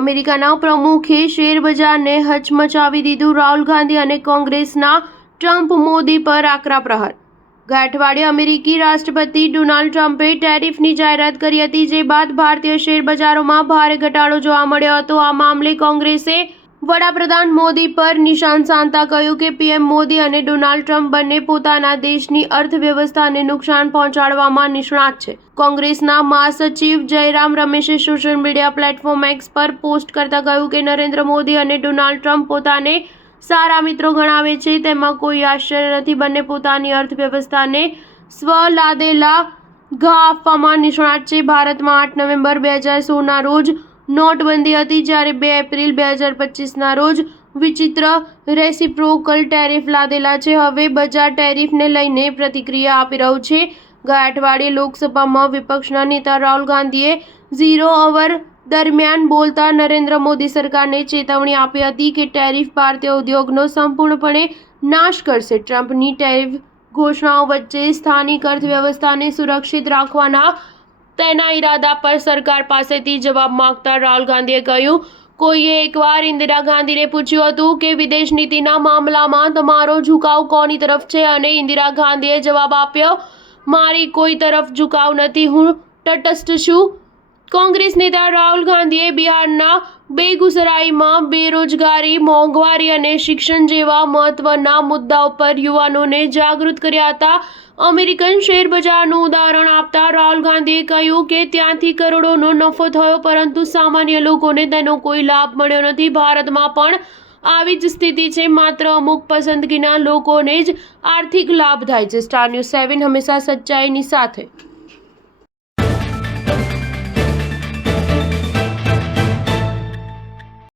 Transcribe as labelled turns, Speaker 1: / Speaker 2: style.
Speaker 1: અમેરિકાના પ્રમુખે શેરબજારને હચમચાવી દીધું રાહુલ ગાંધી અને કોંગ્રેસના ટ્રમ્પ મોદી પર આકરા પ્રહાર. ગયા અમેરિકી રાષ્ટ્રપતિ ડોનાલ્ડ ટ્રમ્પે ટેરિફની જાહેરાત કરી હતી, જે બાદ ભારતીય શેરબજારોમાં ભારે ઘટાડો જોવા મળ્યો હતો. આ મામલે કોંગ્રેસે વડાપ્રધાન મોદી પર નિશાન સાધતા કહ્યું કે પીએમ મોદી અને ડોનાલ્ડ ટ્રમ્પ બંને પોતાના દેશની અર્થવ્યવસ્થાને નુકસાન પહોંચાડવામાં નિષ્ણાત છે. કોંગ્રેસના મહાસચિવ જયરામ રમેશે સોશિયલ મીડિયા પ્લેટફોર્મ એક્સ પર પોસ્ટ કરતા કહ્યું કે નરેન્દ્ર મોદી અને ડોનાલ્ડ ટ્રમ્પ પોતાને સારા મિત્રો ગણાવે છે. તેમાં કોઈ આશ્ચર્ય નથી, બંને પોતાની અર્થવ્યવસ્થાને સ્વ લાદેલા ઘા આપવામાં નિષ્ણાત છે. ભારતમાં આઠ નવેમ્બર બે હજાર સોળના રોજ નોટબંધી હતી જ્યારે બે એપ્રિલ બે હજાર પચીસના રોજ વિચિત્ર રેસિપ્રોકલ ટેરિફ લાદેલા છે. હવે બજાર ટેરિફને લઈને પ્રતિક્રિયા આપી રહ્યું છે. ગયા અઠવાડિયે લોકસભામાં વિપક્ષના નેતા રાહુલ ગાંધીએ ઝીરો અવર દરમિયાન બોલતા નરેન્દ્ર મોદી સરકારને ચેતવણી આપી હતી કે ટેરિફ ભારતીય ઉદ્યોગનો સંપૂર્ણપણે નાશ કરશે. ટ્રમ્પની ટેરિફ ઘોષણાઓ વચ્ચે સ્થાનિક અર્થવ્યવસ્થાને સુરક્ષિત રાખવાના તેના ઈરાદા પર સરકાર પાસેથી જવાબ માંગતા રાહુલ ગાંધીએ કહ્યું, કોઈએ એકવાર ઇન્દિરા ગાંધીને પૂછ્યું હતું કે વિદેશ નીતિના મામલામાં તમારો ઝુકાવ કોની તરફ છે અને ઇન્દિરા ગાંધીએ જવાબ આપ્યો, મારી કોઈ તરફ ઝુકાવ નથી, હું તટસ્થ છું. કોંગ્રેસ નેતા રાહુલ ગાંધીએ બિહારના બેગુસરાઈમાં બેરોજગારી, મોંઘવારી અને શિક્ષણ જેવા મહત્વના મુદ્દાઓ પર યુવાનોને જાગૃત કર્યા હતા. અમેરિકન શેર બજારનું ઉદાહરણ આપતા રાહુલ ગાંધીએ કહ્યું કે ત્યાંથી કરોડોનો નફો થયો, પરંતુ સામાન્ય લોકોને તેનો કોઈ લાભ મળ્યો નથી. ભારતમાં પણ આવી જ સ્થિતિ છે. માત્ર અમુક પસંદગીના લોકોને જ આર્થિક લાભ થાય છે. સ્ટાર ન્યૂઝ સેવન હંમેશા સચ્ચાઈની સાથે.